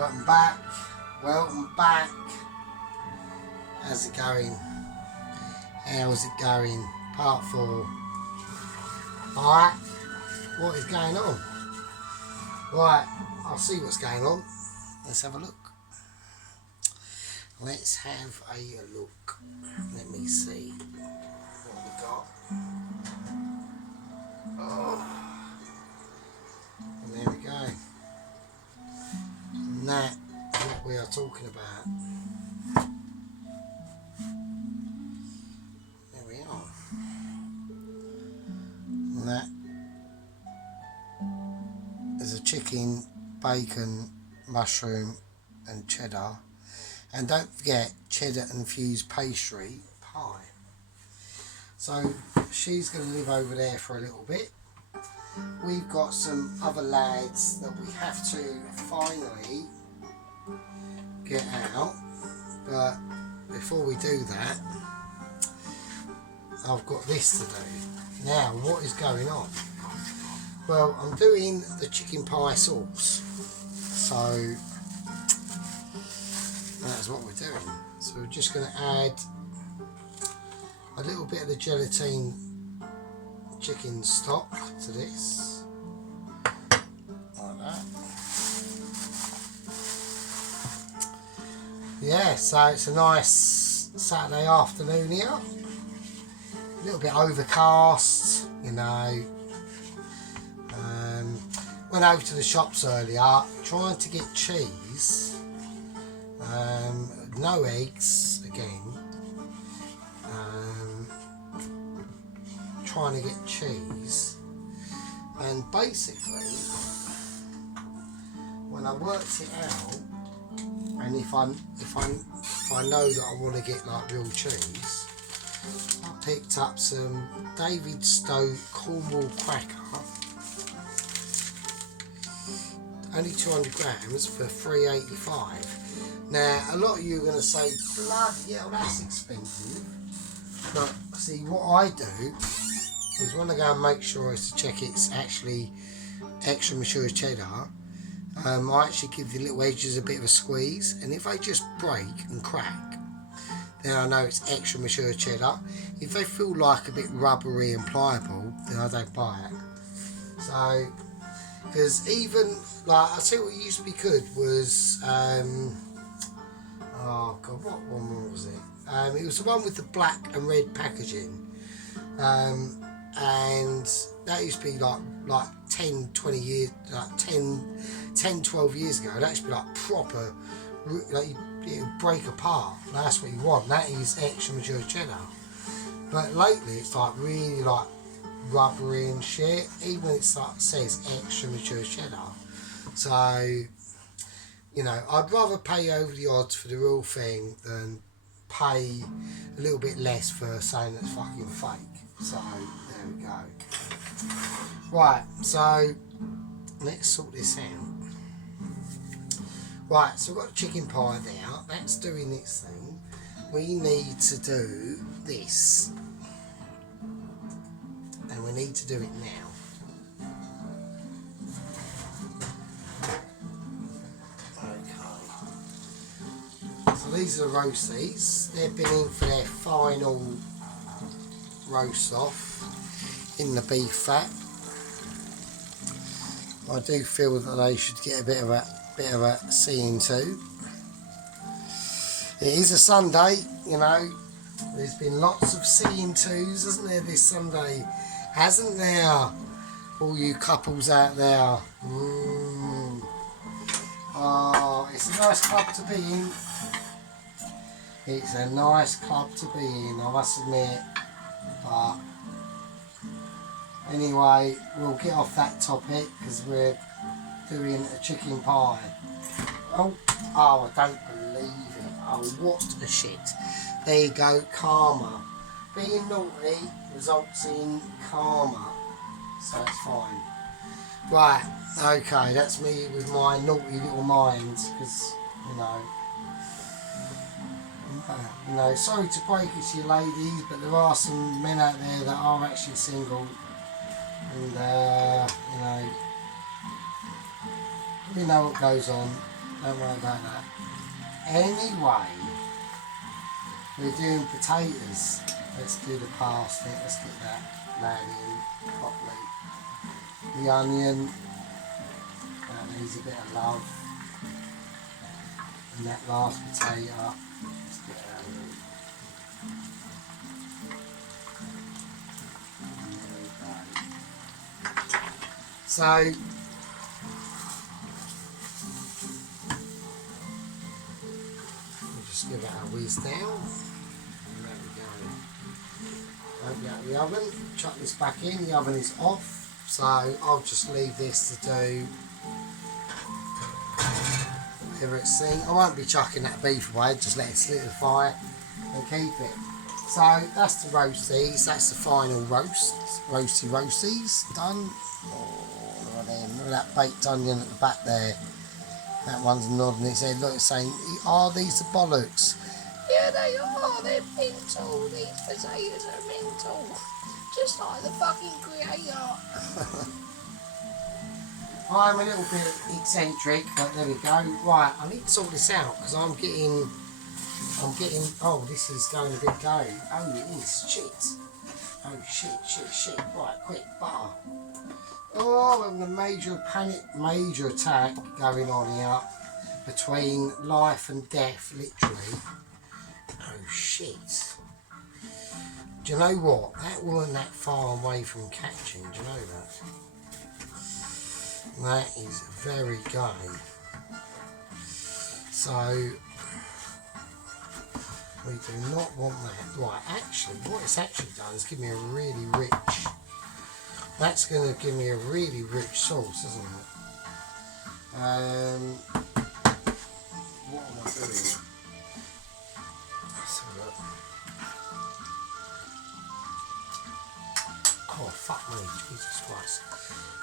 Welcome back. Welcome back. How's it going? How's it going? Part 4. Alright. What is going on? Right. I'll see what's going on. Let's have a look. Let's have a look. Let me see what we got. Oh. And there we go. And that is what we are talking about. There we are. And that is a chicken, bacon, mushroom and cheddar. And don't forget cheddar infused pastry pie. So she's going to live over there for a little bit. We've got some other lads that we have to finally get out, but before we do that, I've got this to do. Now, what is going on? Well, I'm doing the chicken pie sauce, so that's what we're doing. So we're just going to add a little bit of the gelatine chicken stock to this, like that. Yeah, so it's a nice Saturday afternoon here. A little bit overcast, you know. Went over to the shops earlier trying to get cheese. No eggs again. Trying to get cheese, and basically when I worked it out, and if I know that I want to get like real cheese, I picked up some David Stowe Cornwall cracker, only 200 grams for $3.85. Now a lot of you are going to say, bloody hell, that's expensive. But see, what I do is when I go and make sure to check it's actually extra mature cheddar, I actually give the little edges a bit of a squeeze, and if they just break and crack, then I know it's extra mature cheddar. If they feel like a bit rubbery and pliable, then I don't buy it. So, because even, like, I tell you what used to be good was, oh god, what one was it? It was the one with the black and red packaging. And that used to be like 10, 20 years, like 10, 12 years ago. That used to be like proper, like it would break apart. That's what you want. That is extra mature cheddar. But lately it's like really like rubbery and shit, even when it says extra mature cheddar. So, you know, I'd rather pay over the odds for the real thing than pay a little bit less for saying it's fucking fake. So there we go. Right, so let's sort this out. Right, so we've got the chicken pie there. That's doing its thing. We need to do this, and we need to do it now. Okay. So these are the roasties. They've been in for their final roast off in the beef fat. I do feel that they should get a bit of a seeing to. It is a Sunday, you know. There's been lots of seeing tos, hasn't there, this Sunday? Hasn't there? All you couples out there. Oh, it's a nice club to be in. It's a nice club to be in, I must admit. But anyway, we'll get off that topic because we're doing a chicken pie. Oh, I don't believe it. Oh, what a shit. There you go, karma. Being naughty results in karma. So it's fine. Right, okay, that's me with my naughty little minds, because, you know, sorry to break it to you ladies, but there are some men out there that are actually single, and you know what goes on. Don't worry about that. Anyway, we're doing potatoes. Let's do the parsnip. Let's get that landing properly. The onion. That needs a bit of love. And that last potato. Let's get that in. So, we'll just give it a whiz down. There we go. Open up the oven, chuck this back in. The oven is off, so I'll just leave this to do whatever it's saying. I won't be chucking that beef away, just let it solidify and keep it. So that's the roasties, that's the final roast. Roasties done. Look at that baked onion at the back there. That one's nodding its head. Look, it's saying, are these the bollocks? Yeah, they are. They're mental. These potatoes are mental. Just like the fucking creator. I'm a little bit eccentric, but there we go. Right, I need to sort this out because I'm getting. Oh, this is going a bit go. Oh, it is. Shit. Oh, shit. Right, quick, butter. Oh, and the major attack going on here between life and death, literally. Oh shit. Do you know what? That wasn't that far away from catching, do you know that? That is very gay. So, we do not want that. Right, actually, what it's actually done is give me a really rich. That's going to give me a really rich sauce, isn't it? What am I doing? Let's have a look. Oh, fuck me, Jesus Christ.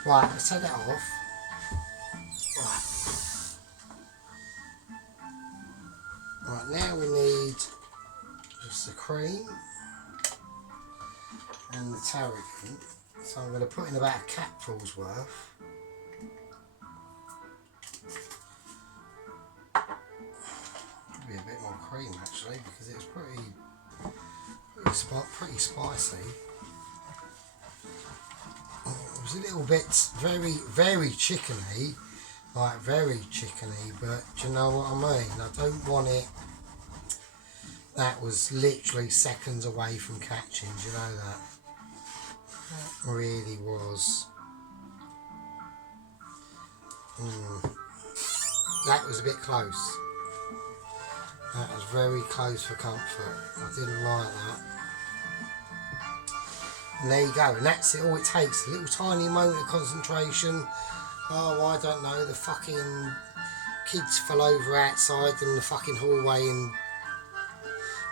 Right, let's take that off. Right, now we need just the cream and the tarragon. So I'm going to put in about a capful's worth. Probably a bit more cream actually because it was pretty spicy. It was a little bit very chickeny, like very chickeny, but do you know what I mean? I don't want it. That was literally seconds away from catching, do you know that? That really was. That was a bit close. That was very close for comfort. I didn't like that. And there you go. And that's it. All it takes. A little tiny moment of concentration. Oh, I don't know. The fucking kids fell over outside in the fucking hallway and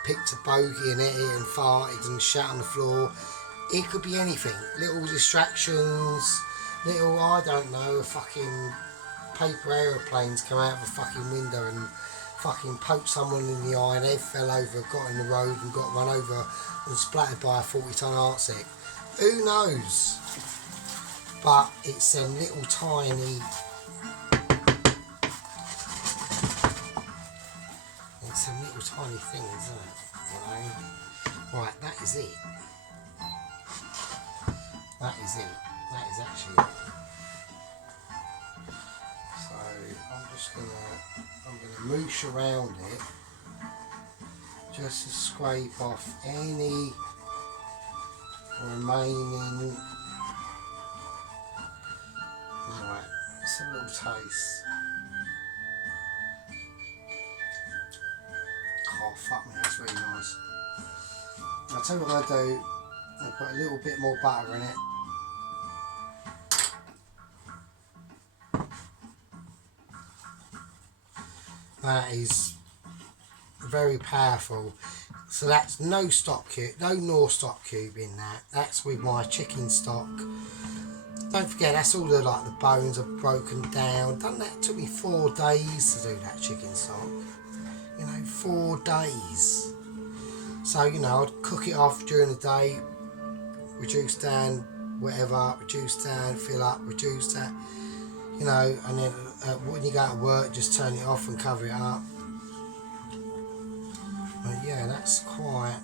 picked a bogey and ate it and farted and shat on the floor. It could be anything. Little distractions, little, I don't know, fucking paper aeroplanes come out of a fucking window and fucking poked someone in the eye and they fell over, got in the road and got run over and splattered by a 40-ton arsec. Who knows? But it's them little tiny... It's some little tiny things, isn't it? You know? Right, that is it. That is it. That is actually it. So I'm gonna moosh around it just to scrape off any remaining. Right, it's a little taste. Oh fuck me, that's really nice. I'll tell you what I'll do. I'll put a little bit more butter in it. That is very powerful. So that's no stock cube, no Knorr stock cube in that. That's with my chicken stock. Don't forget, that's all the like the bones are broken down. Done that, it took me 4 days to do that chicken stock. You know, 4 days. So, you know, I'd cook it off during the day, reduce down, whatever, reduce down, fill up, reduce that. you know, and then when you go to work, just turn it off and cover it up. But yeah, that's quite.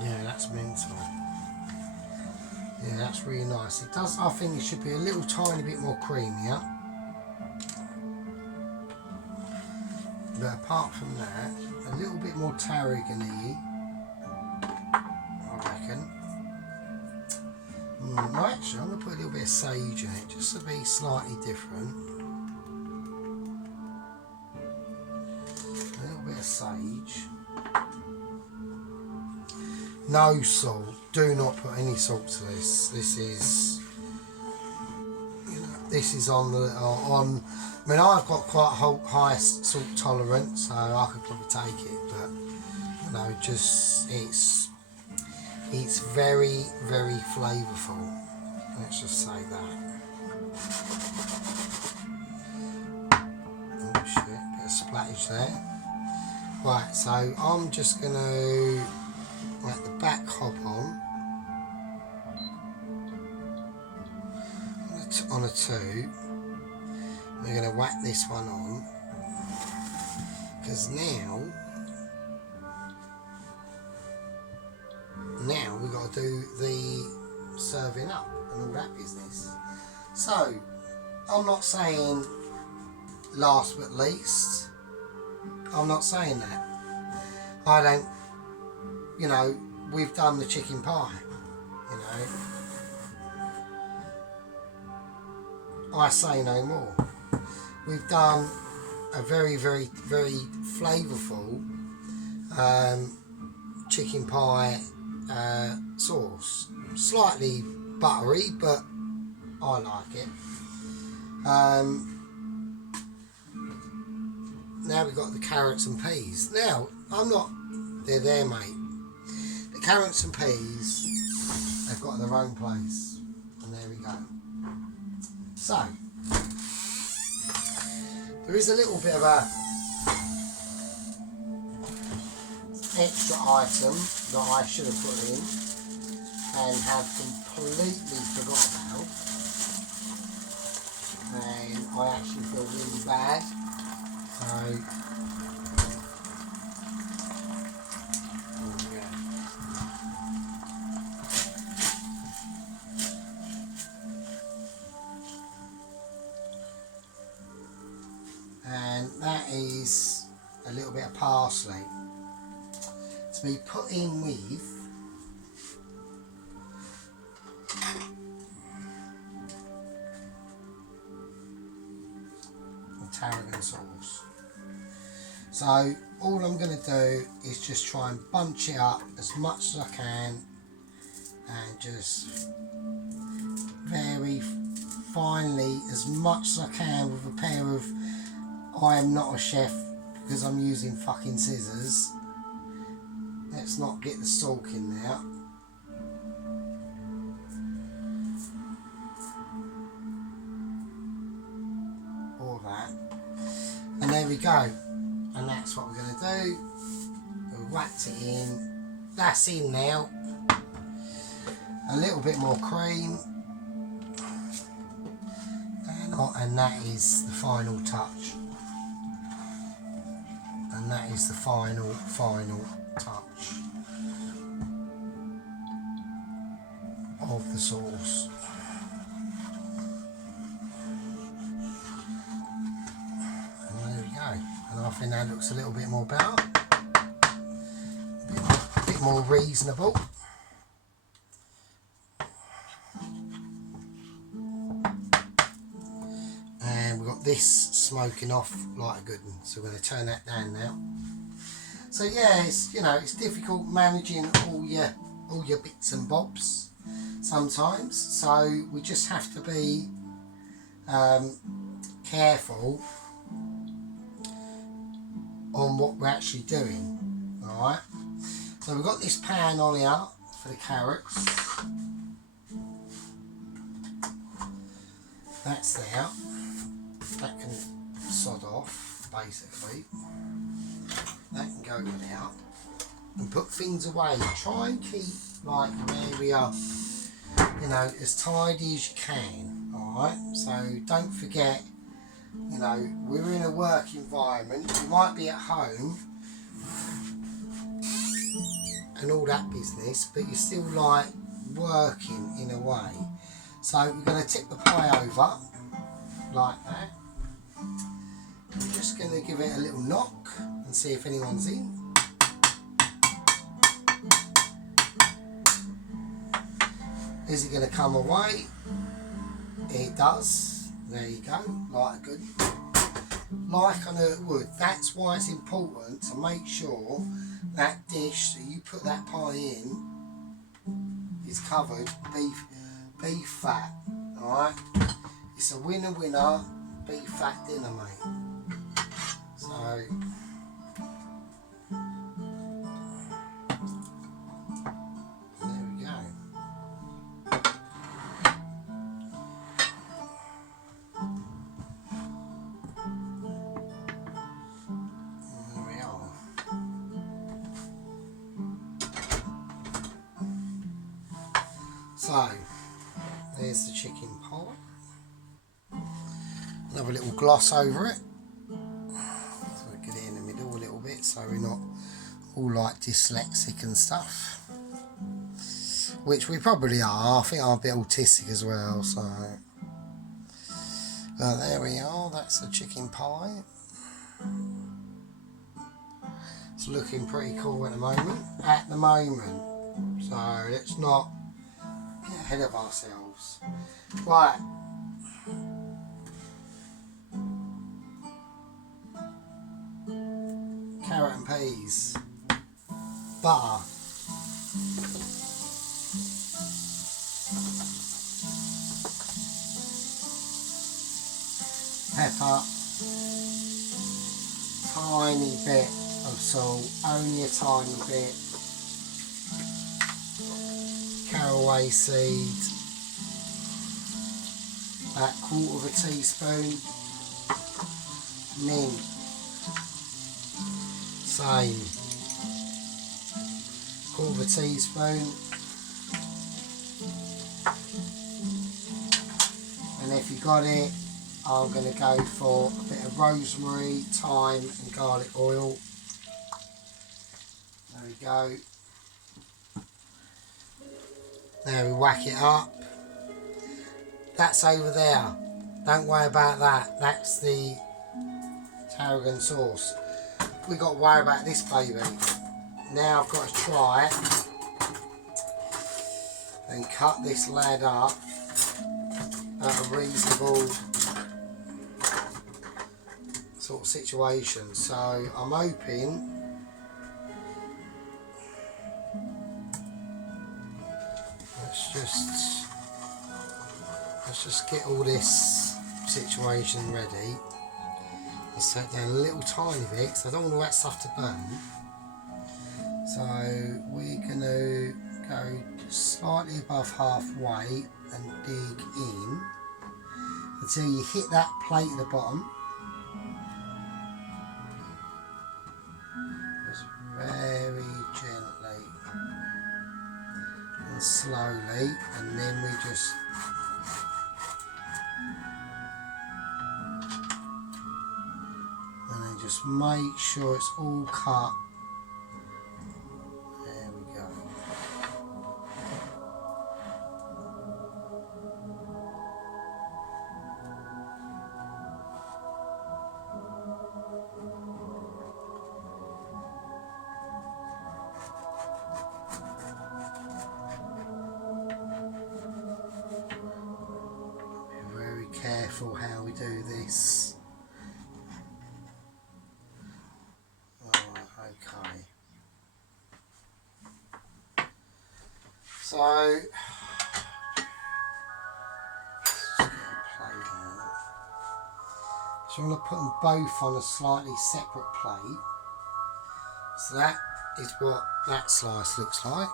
Yeah, that's mental. Yeah, that's really nice. It does. I think it should be a little tiny bit more creamier. But apart from that, a little bit more tarragon-y, I reckon. Well, actually, I'm going to put a little bit of sage in it, just to be slightly different. A little bit of sage. No salt. Do not put any salt to this. This is, you know, this is on the on. I mean, I've got quite a high salt tolerance, so I could probably take it. But you know, just it's very, very flavourful. Let's just say that. Oh shit, bit of splattage there. Right, so I'm just gonna let the back hop on a 2. We're going to whack this one on, because now we've got to do the serving up and all that business. So I'm not saying last but least, I'm not saying that. I don't, you know, we've done the chicken pie, you know, I say no more. We've done a very, very, very flavourful chicken pie sauce. Slightly buttery, but I like it. Now we've got the carrots and peas. Now, they're there, mate. The carrots and peas, they've got their own place. And there we go. So, there is a little bit of a extra item that I should have put in and have completely forgot about, and I actually feel really bad. So, and that is a little bit of parsley to be put in with the tarragon sauce. So all I'm going to do is just try and bunch it up as much as I can and just very finely, as much as I can, with a pair of, I am not a chef because I'm using fucking scissors. Let's not get the stalk in there. All that. And there we go. And that's what we're going to do. We've whacked it in. That's in now. A little bit more cream. And that is the final touch. And that is the final touch of the sauce. And there we go. And I think that looks a little bit more better. A bit more reasonable. And we've got this smoking off like a good one. So we're going to turn that down now. So yeah, it's, you know, it's difficult managing all your bits and bobs sometimes. So we just have to be careful on what we're actually doing. All right. So we've got this pan on here for the carrots. That's there. That can sod off. basically. That can go now. And put things away. Try and keep like your area, you know, as tidy as you can. Alright, so don't forget, you know, we're in a work environment. You might be at home and all that business, but you're still like working in a way. So we're going to tip the pie over like that. I'm just going to give it a little knock and see if anyone's in. Is it going to come away? It does. There you go. Like good. Like on a wood. That's why it's important to make sure that dish that you put that pie in is covered beef fat. Alright? It's a winner beef fat dinner, mate. So there we go. There we are. So there's the chicken pie. Another little gloss over it. So we get it in the middle a little bit so we're not all like dyslexic and stuff. Which we probably are. I think I'm a bit autistic as well, so. There we are, that's the chicken pie. It's looking pretty cool at the moment. So let's not get ahead of ourselves. Right. Carrot and peas. Butter. Pepper. Tiny bit of salt, only a tiny bit. Caraway seed. About 1/4 teaspoon. Mint. Same. 1/4 teaspoon. And if you got it, I'm going to go for a bit of rosemary, thyme and garlic oil. There we go. There, we whack it up. That's over there. Don't worry about that. That's the tarragon sauce. We've got to worry about this baby. Now I've got to try it and cut this lad up at a reasonable sort of situation. So I'm hoping let's just get all this situation ready. Let's take down a little tiny bit because I don't want all that stuff to burn. So we're going to go slightly above halfway and dig in until you hit that plate at the bottom. Just very gently and slowly, and then we just just make sure it's all cut. There we go. Be very careful how we do this. So, let's just get a plate out. So I'm going to put them both on a slightly separate plate. So that is what that slice looks like.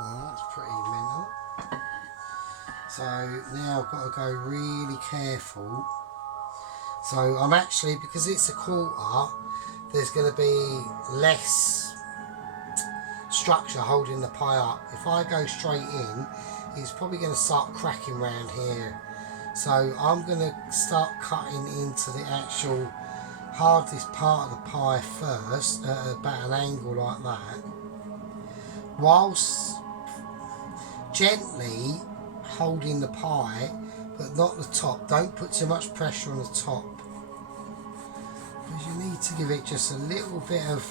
Oh, that's pretty mental. So now I've got to go really careful. So I'm actually, because it's a quarter, there's going to be less structure holding the pie up. If I go straight in, it's probably going to start cracking around here. So I'm going to start cutting into the actual hardest part of the pie first at about an angle like that, whilst gently holding the pie but not the top. Don't put too much pressure on the top, because you need to give it just a little bit of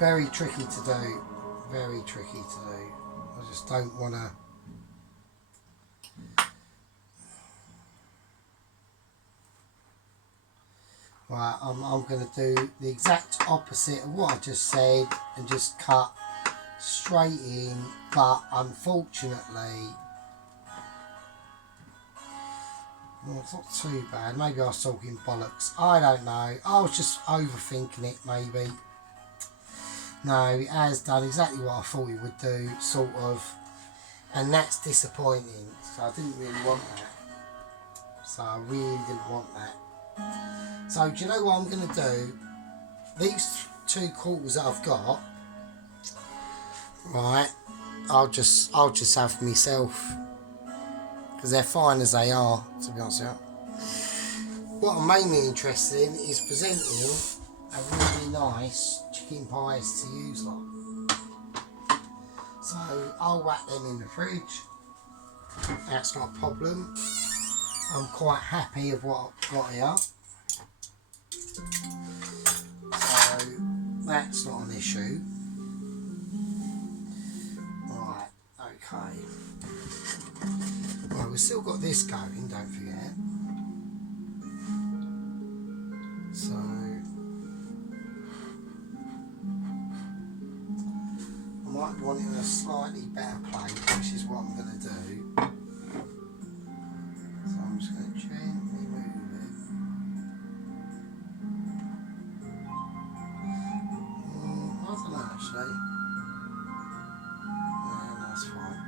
very tricky to do, very tricky to do. I just don't want to. Right, I'm going to do the exact opposite of what I just said and just cut straight in, but unfortunately, well, it's not too bad. Maybe I was talking bollocks, I don't know. I was just overthinking it maybe. No, it has done exactly what I thought it would do, sort of, and that's disappointing. So I didn't really want that. So I really didn't want that. So do you know what I'm going to do? These 2 quarters that I've got, right, I'll just have myself, because they're fine as they are, to be honest with you. What I'm mainly interested in is presenting a really nice chicken pies to use like. So I'll whack them in the fridge. That's not a problem. I'm quite happy with what I've got here. So that's not an issue. Right, okay. Well, we've still got this going, don't forget. So I might want it in a slightly better plate, which is what I'm going to do. So I'm just going to gently move it. I don't know actually. Yeah, that's fine.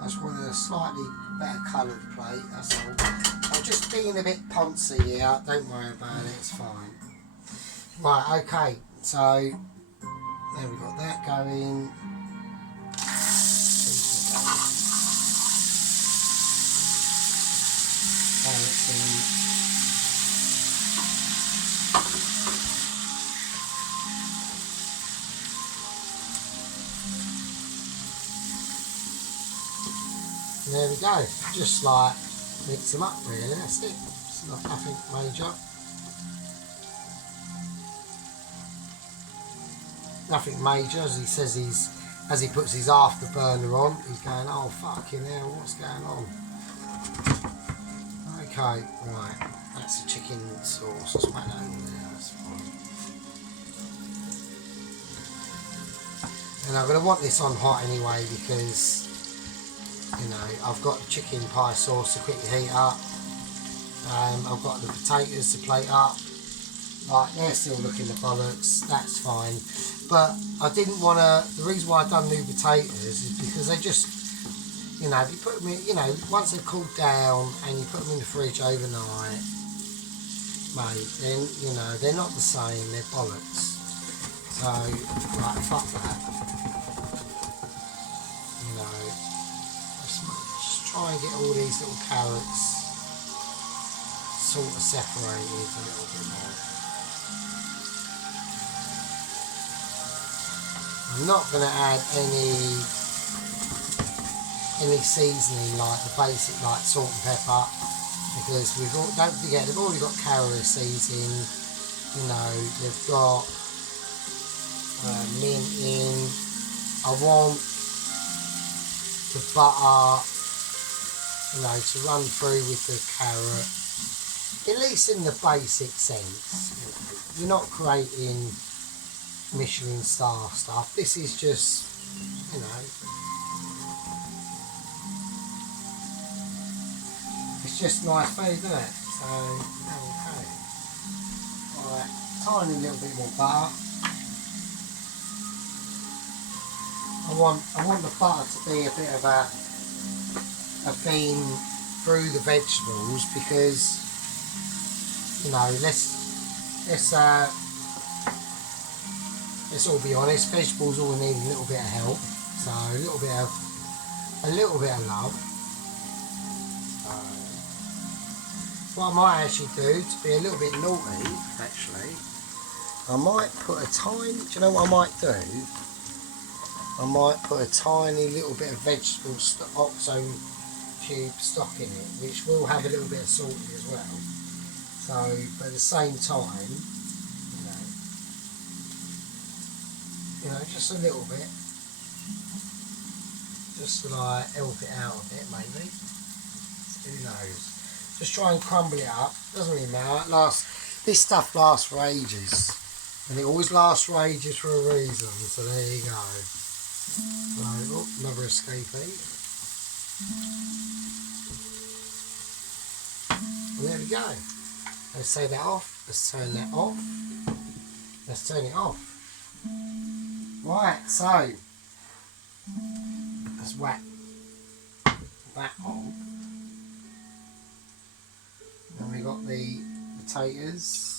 I just wanted a slightly better coloured plate, that's all. I'm just being a bit poncy here, don't worry about it, it's fine. Right, okay, so there we've got that going. Carrots in. There we go, just like mix them up really, that's it. It's not nothing major. Nothing major, as he says as he puts his afterburner on, he's going, oh fucking hell, what's going on? Okay, right, that's the chicken sauce, let's make that in there, that's fine. And I'm going to want this on hot anyway because, you know, I've got the chicken pie sauce to quickly heat up. I've got the potatoes to plate up. Like, they're still looking the bollocks, that's fine. But I didn't want to, the reason why I've done new potatoes is because they just, you know, if you put them in, you know, once they've cooled down and you put them in the fridge overnight, mate, then, you know, they're not the same, they're bollocks. So, right, fuck that. You know, just try and get all these little carrots sort of separated a little bit more. I'm not going to add any seasoning like the basic like salt and pepper, because don't forget they've already got caraway seeds in, you know, they've got mint in. I want the butter, you know, to run through with the carrot, at least in the basic sense. You know, you're not creating Michelin star stuff. This is just, you know, it's just nice food, isn't it? So, okay. Right, tiny little bit more butter. I want the butter to be a bit of a theme through the vegetables, because, you know, let's all be honest, vegetables all need a little bit of help, so a little bit of love. What I might actually do, to be a little bit naughty, actually, I might put a tiny, do you know what I might do? I might put a tiny little bit of vegetable oxo cube stock in it, which will have a little bit of salty as well. So, but at the same time, you know, just a little bit, just to like help it out a bit, maybe. Who knows? Just try and crumble it up. Doesn't really matter. This stuff lasts for ages, and it always lasts for ages for a reason. So there you go. So, oh, another escapee. And there we go. Let's take that off. Let's turn that off. Let's turn it off. Right, so let's whack that on. Then we got the potatoes.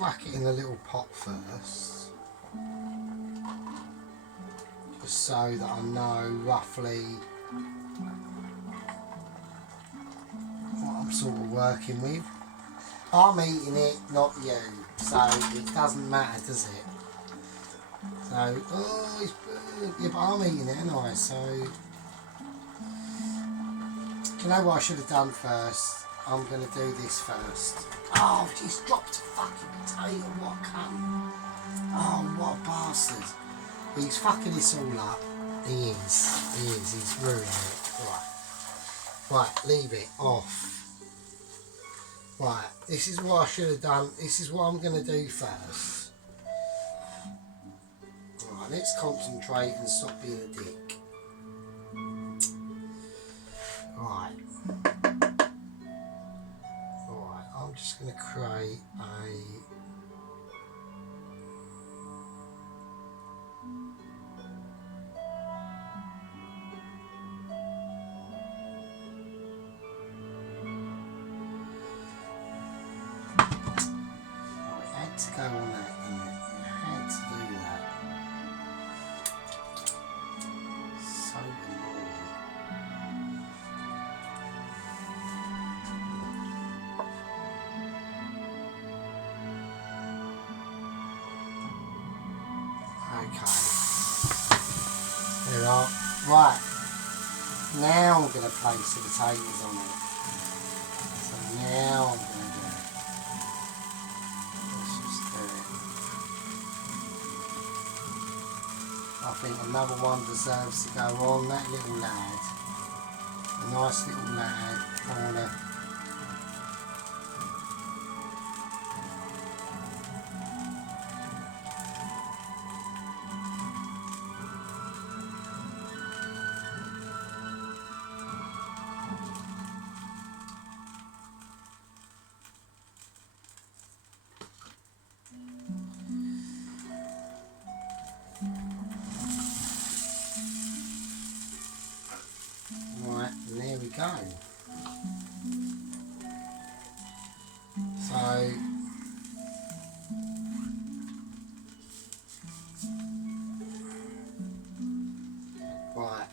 Whack it in a little pot first, just so that I know roughly what I'm sort of working with. I'm eating it, not you, so it doesn't matter, does it? So, oh, it's good. Yeah, but I'm eating it anyway, so do you know what I should have done first? I'm going to do this first. Oh, he's dropped a fucking potato, what a cunt. Oh, what a bastard. He's fucking this all up. He is, he's ruining it. Right, leave it off. Right, this is what I should have done. This is what I'm going to do first. Right, let's concentrate and stop being a dick. Right. I'm just going to create it had to go on that, didn't it? It had to do that. So annoying. Okay, there we are. Right, now I'm going to place the potatoes on it. So now I'm going to do it. Let's just do it. I think another one deserves to go on. That little lad, a nice little lad. I want to. There we go. So right,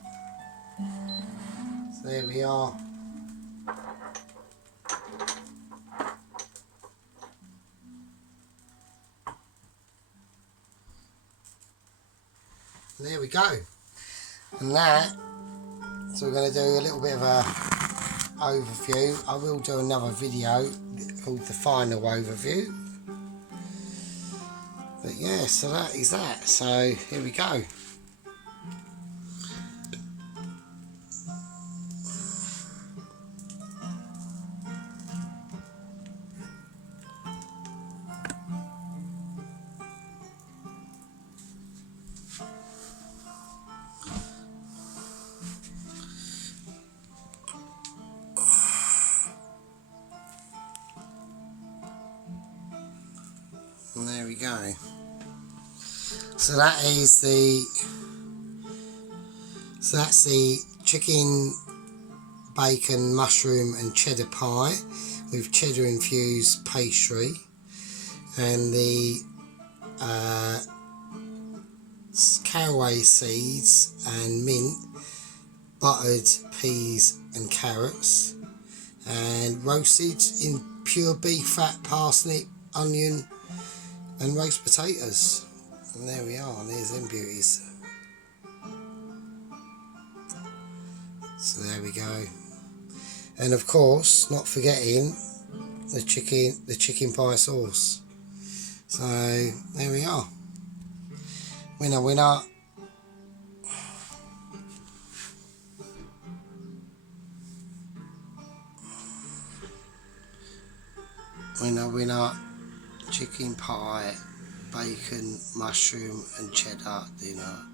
so there we are. There we go. And that, so we're going to do a little bit of a overview. I will do another video called the final overview. But yeah, so that is that. So here we go. And there we go. So that's the chicken, bacon, mushroom and cheddar pie with cheddar infused pastry, and the caraway seeds and mint, buttered peas and carrots, and roasted in pure beef fat, parsnip, onion and roast potatoes. And there we are, there's them beauties. So there we go. And of course, not forgetting the chicken pie sauce. So there we are. Winner, winner. Winner, winner. Chicken pie, bacon, mushroom and cheddar dinner.